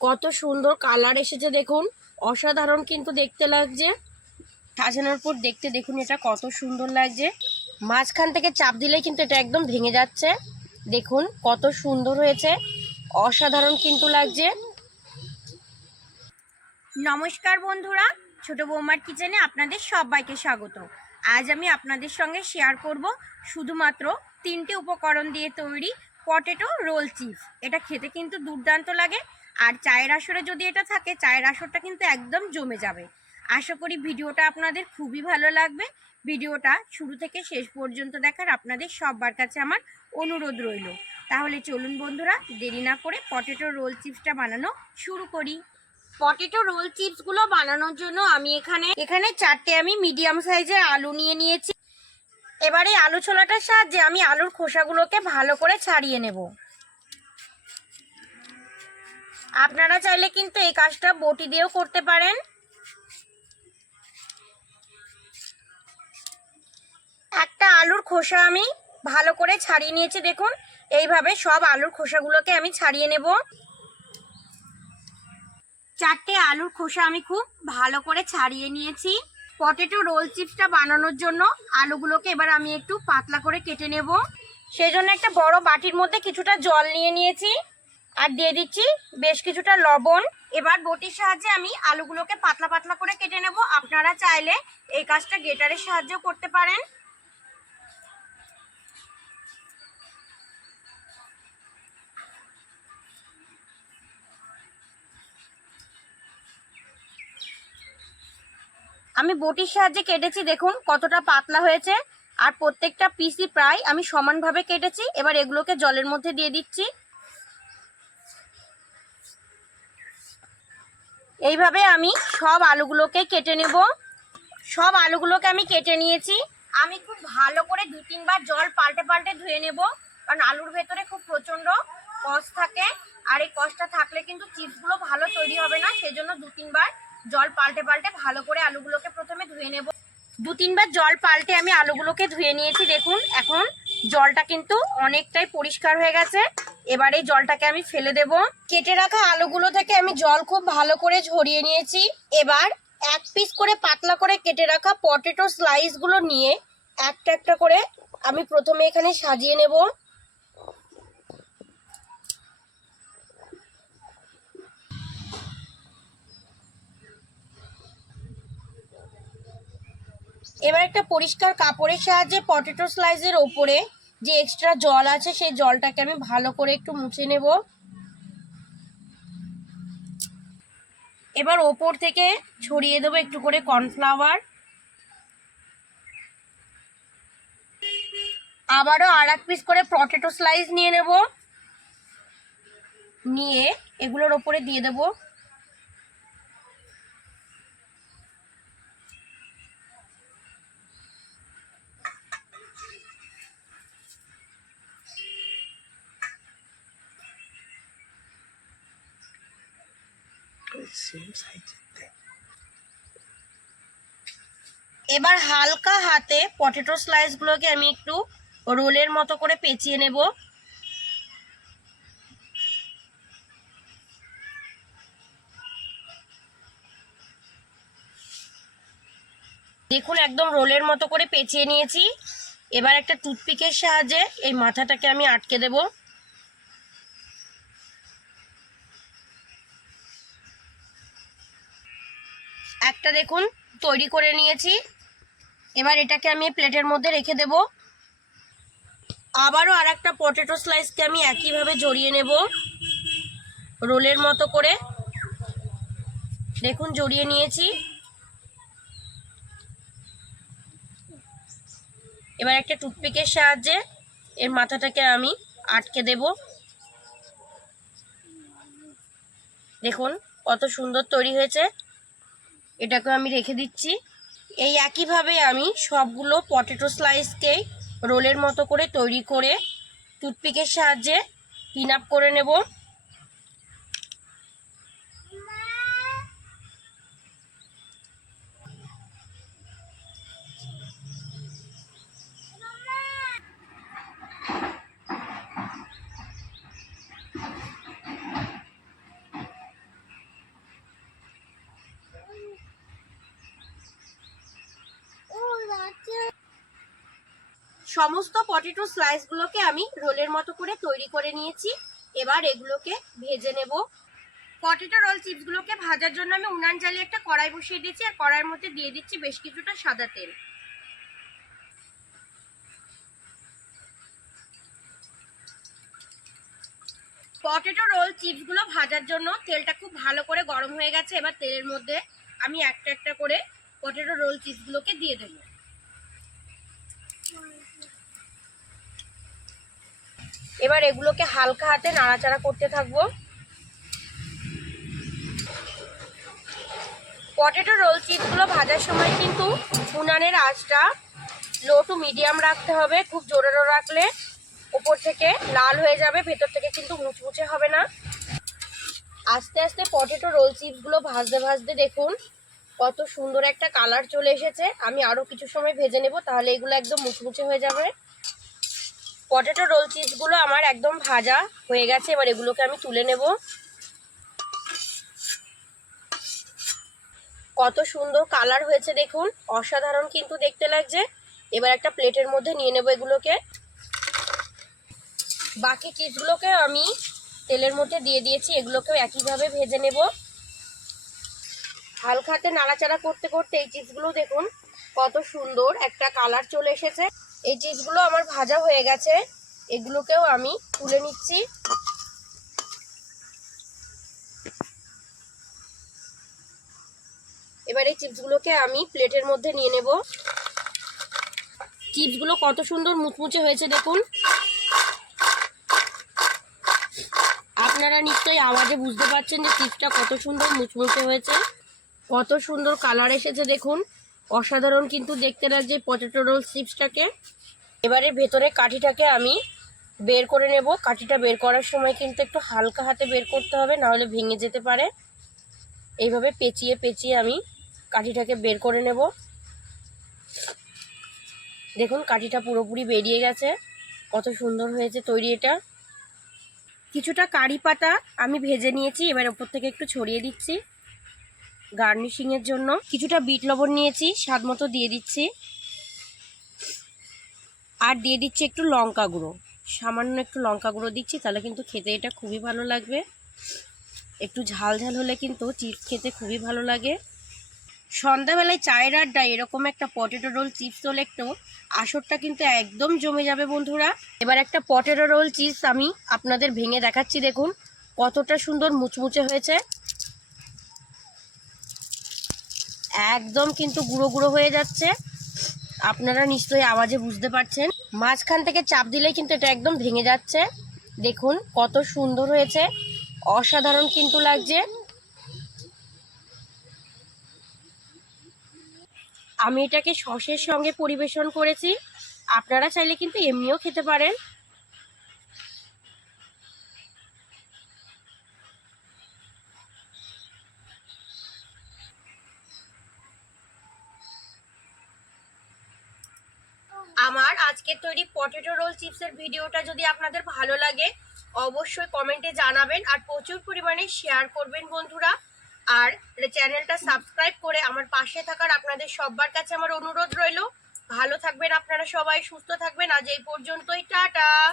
কত সুন্দর কালার এসেছে দেখুন, অসাধারণ কিন্তু দেখতে লাগছে। সাজানোর পর দেখতে দেখুন এটা কত সুন্দর লাগছে। মাঝখান থেকে চাপ দিলেই কিন্তু এটা একদম ভেঙে যাচ্ছে। দেখুন কত সুন্দর হয়েছে, অসাধারণ কিন্তু লাগছে। নমস্কার বন্ধুরা, ছোট বৌমার কিচেনে আপনাদের সবাইকে স্বাগত। আজ আমি আপনাদের সঙ্গে শেয়ার করব শুধুমাত্র 3টে উপকরণ দিয়ে তৈরি পটেটো রোল চিপস। এটা খেতে কিন্তু দুর্দান্ত লাগে, আর চায়ের আসরে যদি এটা থাকে চায়ের আসরটা কিন্তু একদম জমে যাবে। আশা করি ভিডিওটা আপনাদের খুবই ভালো লাগবে। ভিডিওটা শুরু থেকে শেষ পর্যন্ত দেখার আপনাদের সবার কাছে আমার অনুরোধ রইল। তাহলে চলুন বন্ধুরা, দেরি না করে পটেটো রোল চিপসটা বানানো শুরু করি। পটেটো রোল চিপসগুলো বানানোর জন্য আমি এখানে 4টে আমি মিডিয়াম সাইজের আলু নিয়ে নিয়েছি। এবারে আলু ছোলাটার সাহায্যে আমি আলুর খোসাগুলোকে ভালো করে ছাড়িয়ে নেব। আপনারা চাইলে কিন্তু এই কাজটা বটি দিয়েও করতে পারেন। একটা আলুর খোসা আমি ভালো করে ছাড়িয়ে নিয়েছি। দেখুন এইভাবে সব আলুর খোসাগুলোকে আমি ছাড়িয়ে নেব। 4টে আলুর খোসা আমি খুব ভালো করে ছাড়িয়ে নিয়েছি। পটেটো রোল চিপসটা বানানোর জন্য আলুগুলোকে এবার আমি একটু পাতলা করে কেটে নেব। সেই জন্য একটা বড় বাটির মধ্যে কিছুটা জল নিয়ে নিয়েছি আর দিয়ে দিচ্ছি বেশ কিছুটা লবণ। এবার বটির সাহায্যে আমি আলুগুলোকে পাতলা পাতলা করে কেটে নেব। আপনারা চাইলে এই কাজটা গ্রেটারের সাহায্যেও করতে পারেন। আমি বটির সাহায্যে কেটেছি, দেখুন কতটা পাতলা হয়েছে, আর প্রত্যেকটা পিসই প্রায় আমি সমানভাবে কেটেছি। এবার এগুলোকে জলের মধ্যে দিয়ে দিচ্ছি। এইভাবে আমি সব আলুগুলোকে কেটে নেব। সব আলুগুলোকে আমি কেটে নিয়েছি। আমি খুব ভালো করে 2-3 বার জল পাল্টে পাল্টে ধুয়ে নেব, কারণ আলুর ভেতরে খুব প্রচণ্ড কষ থাকে, আর এই কষটা থাকলে কিন্তু চিপসগুলো ভালো তৈরি হবে না। সেজন্য 2-3 বার জল পাল্টে পাল্টে ভালো করে আলুগুলোকে প্রথমে ধুয়ে নেব। 2-3 বার জল পাল্টে আমি আলুগুলোকে ধুয়ে নিয়েছি। দেখুন এখন জলটা কিন্তু অনেকটাই পরিষ্কার হয়ে গেছে। এবারে জলটাকে আমি ফেলে দেব। কেটে রাখা আলুগুলো থেকে আমি জল খুব ভালো করে ঝরিয়ে নিয়েছি। এবার 1 পিস করে পাতলা করে কেটে রাখা পটেটো স্লাইসগুলো নিয়ে একটা একটা করে আমি প্রথমে এখানে সাজিয়ে নেব। এবার একটা পরিষ্কার কাপড়ের সাহায্যে পটেটো স্লাইসের ওপরে যে এক্সট্রা জল আছে সেই জলটাকে আমি ভালো করে একটু মুছে নেব। এবার ওপর থেকে ছড়িয়ে দেবো একটু করে কর্নফ্লাওয়ার। আবারও আর 1 পিস করে পটেটো স্লাইস নিয়ে নেব, নিয়ে এগুলোর ওপরে দিয়ে দেবো। এবার হালকা হাতে পটেটো স্লাইসগুলোকে আমি একটু রোলের মতো করে পেঁচিয়ে নেব। দেখুন একদম রোলের মতো করে পেঁচিয়ে নিয়েছি। এবার একটা টুথপিকের সাহায্যে এই মাথাটাকে আমি আটকে দেব। একটা দেখুন তৈরি করে নিয়েছি। এবার এটাকে আমি প্লেটের মধ্যে রেখে দেব। আবারও আর একটা পটেটো স্লাইসকে আমি একইভাবে জড়িয়ে নেব রোলের মতো করে। দেখুন জড়িয়ে নিয়েছি। এবার একটা টুথপিকের সাহায্যে এর মাথাটাকে আমি আটকে দেব। দেখুন কত সুন্দর তৈরি হয়েছে। এটাকে আমি রেখে দিচ্ছি। এই একইভাবে আমি সবগুলো পটেটো স্লাইসকে রোলের মতো করে তৈরি করে টুথপিকের সাহায্যে পিন আপ করে নেব। সমস্ত পটেটো স্লাইসগুলোকে আমি রোলের মতো করে তৈরি করে নিয়েছি। এবার এগুলোকে ভেজে নেব। পটেটো রোল চিপসগুলোকে ভাজার জন্য আমি উনান জ্বালিয়ে একটা কড়াই বসিয়ে দিয়েছি, আর কড়াইয়ের মধ্যে দিয়ে দিচ্ছি বেশ কিছুটা সাদা তেল। পটেটো রোল চিপসগুলো ভাজার জন্য তেলটা খুব ভালো করে গরম হয়ে গেছে। এবার তেলের মধ্যে আমি একটা একটা করে পটেটো রোল চিপসগুলোকে দিয়ে দেব। এবার এগুলোকে হালকা হাতে নাড়াচাড়া করতে থাকবো। পটেটো রোল চিপসগুলো ভাজার সময় কিন্তু উনানের আঁচটা লো টু মিডিয়াম রাখতে হবে। খুব জোরে রাখলে উপর থেকে লাল হয়ে যাবে, ভেতর থেকে কিন্তু মুচমুচে হবে না। আস্তে আস্তে পটেটো রোল চিপসগুলো ভাজতে ভাজতে দেখুন কত সুন্দর একটা কালার চলে এসেছে। আমি আরও কিছু সময় ভেজে নেব, তাহলে এগুলো একদম মুচমুচে হয়ে যাবে। পটেটো রোল চিপসগুলো আমার একদম ভাজা হয়ে গেছে। এবার এগুলোকে আমি তুলে নেব। কত সুন্দর কালার হয়েছে দেখুন, অসাধারণ কিন্তু দেখতে লাগছে। এবার একটা প্লেটের মধ্যে নিয়ে নেব এগুলোকে। বাকি চিপসগুলোকে আমি তেলের মধ্যে দিয়ে দিয়েছি, এগুলোকেও একইভাবে ভেজে নেব। হালকা হাতে নাড়াচাড়া করতে করতে এই চিপসগুলো দেখুন কত সুন্দর একটা কালার চলে এসেছে। এই চিপসগুলো আমার ভাজা হয়ে গেছে, এগুলোকেও আমি তুলে নিচ্ছি। এবার এই চিপসগুলোকে আমি প্লেটের মধ্যে নিয়ে নেব। চিপসগুলো কত সুন্দর মুচমুচে হয়েছে দেখুন। আপনারা নিশ্চয়ই আওয়াজে বুঝতে পারছেন যে চিপসটা কত সুন্দর মুচমুচে হয়েছে, কত সুন্দর কালার এসেছে দেখুন। অসাধারণ কিন্তু দেখতে লাগছে পটেটো রোল চিপসটাকে। এবারে ভেতরে কাঠিটাকে আমি বের করে নেব। কাঠিটা বের করার সময় কিন্তু একটু হালকা হাতে বের করতে হবে, নাহলে ভেঙে যেতে পারে। এইভাবে পেঁচিয়ে পেঁচিয়ে আমি কাঠিটাকে বের করে নেব। দেখুন কাঠিটা পুরোপুরি বেরিয়ে গেছে, কত সুন্দর হয়েছে তৈরি এটা। কিছুটা কারি পাতা আমি ভেজে নিয়েছি, এবার ওপর থেকে একটু ছড়িয়ে দিচ্ছি গার্নিশিংয়ের জন্য। কিছুটা বিট লবণ নিয়েছি, স্বাদ মতো দিয়ে দিচ্ছি। আর দিয়ে দিচ্ছি একটু লঙ্কা গুঁড়ো, সামান্য একটু লঙ্কা গুঁড়ো দিচ্ছি, তাহলে কিন্তু খেতে এটা খুবই ভালো লাগবে। একটু ঝাল ঝাল হলে কিন্তু চিপস খেতে খুবই ভালো লাগে। সন্ধ্যাবেলায় চায়ের আড্ডায় এরকম একটা পটেটো রোল চিপস হলে একটু আসরটা কিন্তু একদম জমে যাবে বন্ধুরা। এবার একটা পটেটো রোল চিপস আমি আপনাদের ভেঙে দেখাচ্ছি, দেখুন কতটা সুন্দর মুচমুচে হয়েছে। একদম কিন্তু গুঁড়ো গুঁড়ো হয়ে যাচ্ছে, আপনারা নিশ্চয়ই আওয়াজে বুঝতে পারছেন। মাঝখান থেকে চাপ দিলেই কিন্তু এটা একদম ভেঙে যাচ্ছে। দেখুন কত সুন্দর হয়েছে, অসাধারণ কিন্তু লাগছে। আমি এটাকে সসের সঙ্গে পরিবেশন করেছি, আপনারা চাইলে কিন্তু এমনিও খেতে পারেন। আমার আজকের তৈরি পটেটো রোল চিপসের ভিডিওটা যদি আপনাদের ভালো লাগে অবশ্যই কমেন্টে জানাবেন, আর প্রচুর পরিমাণে শেয়ার করবেন বন্ধুরা। আর চ্যানেলটা সাবস্ক্রাইব করে আমার পাশে থাকার আপনাদের সবার কাছে আমার অনুরোধ রইল। ভালো থাকবেন আপনারা সবাই, সুস্থ থাকবেন। আজ এই পর্যন্তই, টাটা।